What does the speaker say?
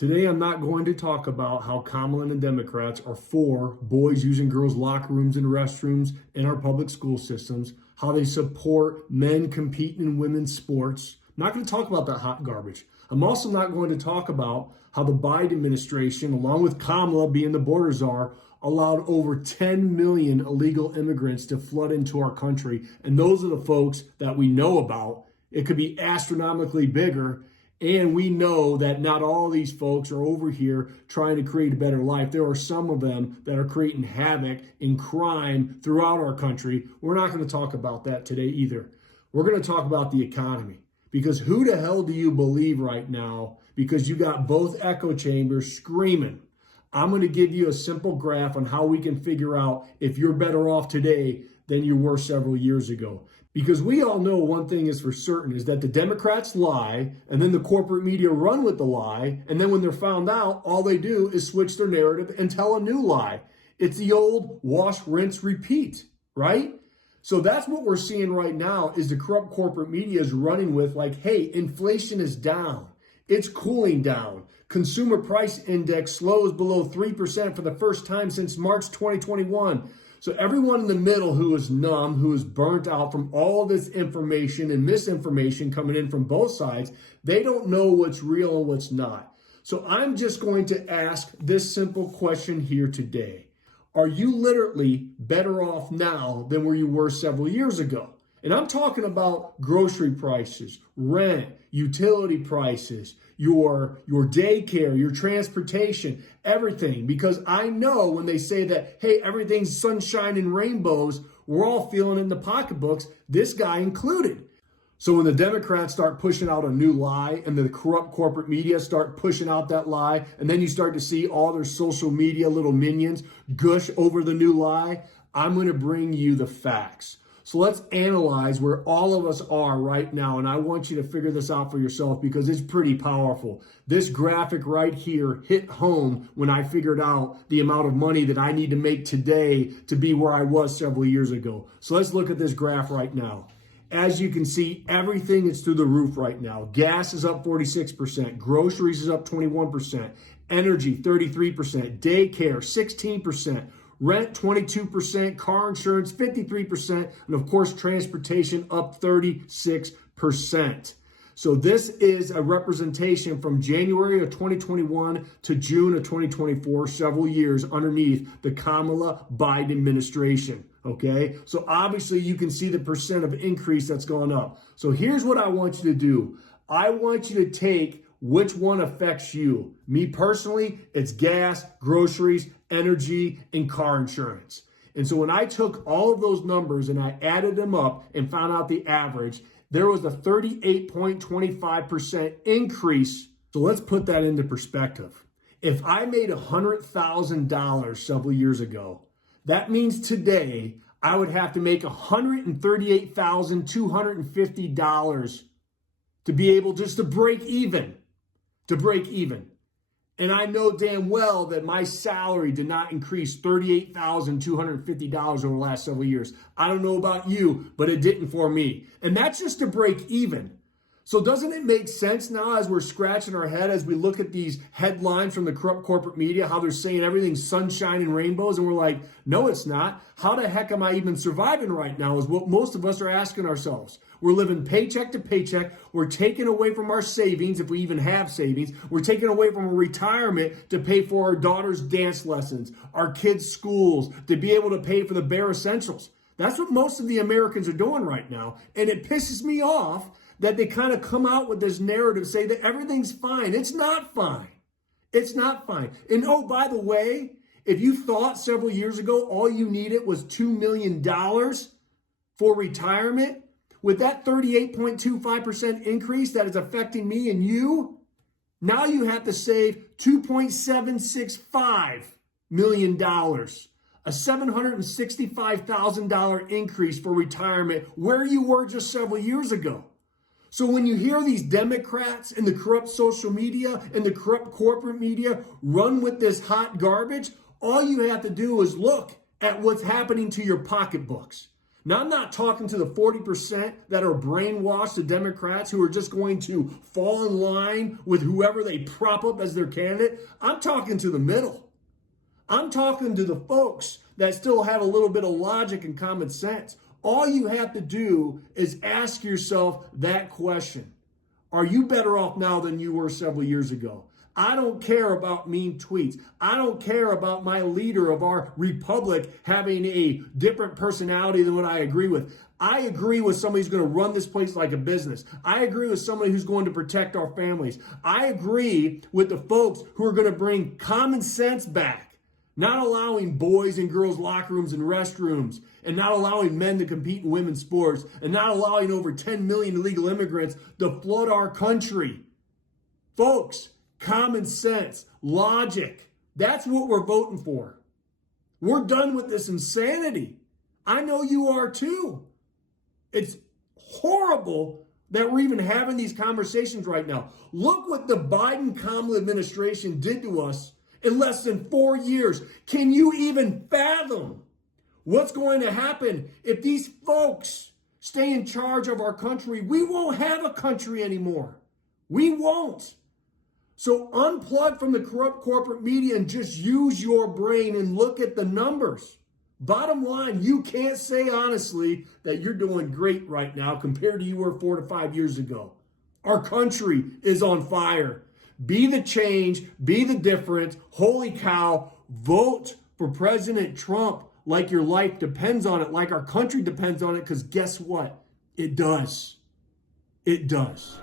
Today, I'm not going to talk about how Kamala and the Democrats are for boys using girls' locker rooms and restrooms in our public school systems, how they support men competing in women's sports. I'm not going to talk about that hot garbage. I'm also not going to talk about how the Biden administration, along with Kamala being the border czar, allowed over 10 million illegal immigrants to flood into our country. And those are the folks that we know about. It could be astronomically bigger. And we know that not all these folks are over here trying to create a better life. There are some of them that are creating havoc and crime throughout our country. We're not going to talk about that today either. We're going to talk about the economy. Because who the hell do you believe right now? Because you got both echo chambers screaming. I'm going to give you a simple graph on how we can figure out if you're better off today than you were several years ago. Because we all know one thing is for certain, is that the Democrats lie, and then the corporate media run with the lie, and then when they're found out, all they do is switch their narrative and tell a new lie. It's the old wash, rinse, repeat, right? So that's what we're seeing right now is the corrupt corporate media is running with like, hey, inflation is down. It's cooling down. Consumer price index slows below 3% for the first time since March 2021. So everyone in the middle who is numb, who is burnt out from all this information and misinformation coming in from both sides, they don't know what's real and what's not. So I'm just going to ask this simple question here today. Are you literally better off now than where you were several years ago? And I'm talking about grocery prices, rent, utility prices, your daycare, your transportation, everything. Because I know when they say that, hey, everything's sunshine and rainbows, we're all feeling it in the pocketbooks, this guy included. So when the Democrats start pushing out a new lie and the corrupt corporate media start pushing out that lie, and then you start to see all their social media little minions gush over the new lie, I'm going to bring you the facts. So let's analyze where all of us are right now. And I want you to figure this out for yourself because it's pretty powerful. This graphic right here hit home when I figured out the amount of money that I need to make today to be where I was several years ago. So let's look at this graph right now. As you can see, everything is through the roof right now. Gas is up 46%. Groceries is up 21%. Energy, 33%. Daycare, 16%. Rent, 22%, car insurance, 53%, and of course, transportation up 36%. So this is a representation from January of 2021 to June of 2024, several years underneath the Kamala Biden administration, okay? So obviously you can see the percent of increase that's gone up. So here's what I want you to do. I want you to take which one affects you. Me personally, it's gas, groceries, energy, and car insurance. And so when I took all of those numbers and I added them up and found out the average, there was a 38.25% increase. So let's put that into perspective. If I made $100,000 several years ago, that means today I would have to make $138,250 to be able just to break even. And I know damn well that my salary did not increase $38,250 over the last several years. I don't know about you, but it didn't for me. And that's just to break even. So doesn't it make sense now as we're scratching our head as we look at these headlines from the corrupt corporate media, how they're saying everything's sunshine and rainbows, and we're like, no, it's not. How the heck am I even surviving right now is what most of us are asking ourselves. We're living paycheck to paycheck. We're taking away from our savings, if we even have savings. We're taking away from our retirement to pay for our daughter's dance lessons, our kids' schools, to be able to pay for the bare essentials. That's what most of the Americans are doing right now. And it pisses me off that they kind of come out with this narrative, say that everything's fine. It's not fine. It's not fine. And oh, by the way, if you thought several years ago all you needed was $2 million for retirement, with that 38.25% increase that is affecting me and you, now you have to save $2.765 million, a $765,000 increase for retirement where you were just several years ago. So when you hear these Democrats and the corrupt social media and the corrupt corporate media run with this hot garbage, all you have to do is look at what's happening to your pocketbooks. Now, I'm not talking to the 40% that are brainwashed, the Democrats who are just going to fall in line with whoever they prop up as their candidate. I'm talking to the middle. I'm talking to the folks that still have a little bit of logic and common sense. All you have to do is ask yourself that question. Are you better off now than you were several years ago? I don't care about mean tweets. I don't care about my leader of our republic having a different personality than what I agree with. I agree with somebody who's going to run this place like a business. I agree with somebody who's going to protect our families. I agree with the folks who are going to bring common sense back, not allowing boys and girls locker rooms and restrooms, and not allowing men to compete in women's sports, and not allowing over 10 million illegal immigrants to flood our country. Folks, common sense, logic, that's what we're voting for. We're done with this insanity. I know you are too. It's horrible that we're even having these conversations right now. Look what the Biden-Kamala administration did to us in less than 4 years. Can you even fathom what's going to happen if these folks stay in charge of our country? We won't have a country anymore. We won't. So unplug from the corrupt corporate media and just use your brain and look at the numbers. Bottom line, you can't say honestly that you're doing great right now compared to you were 4 to 5 years ago. Our country is on fire. Be the change, be the difference. Holy cow, vote for President Trump like your life depends on it, like our country depends on it, because guess what? It does. It does.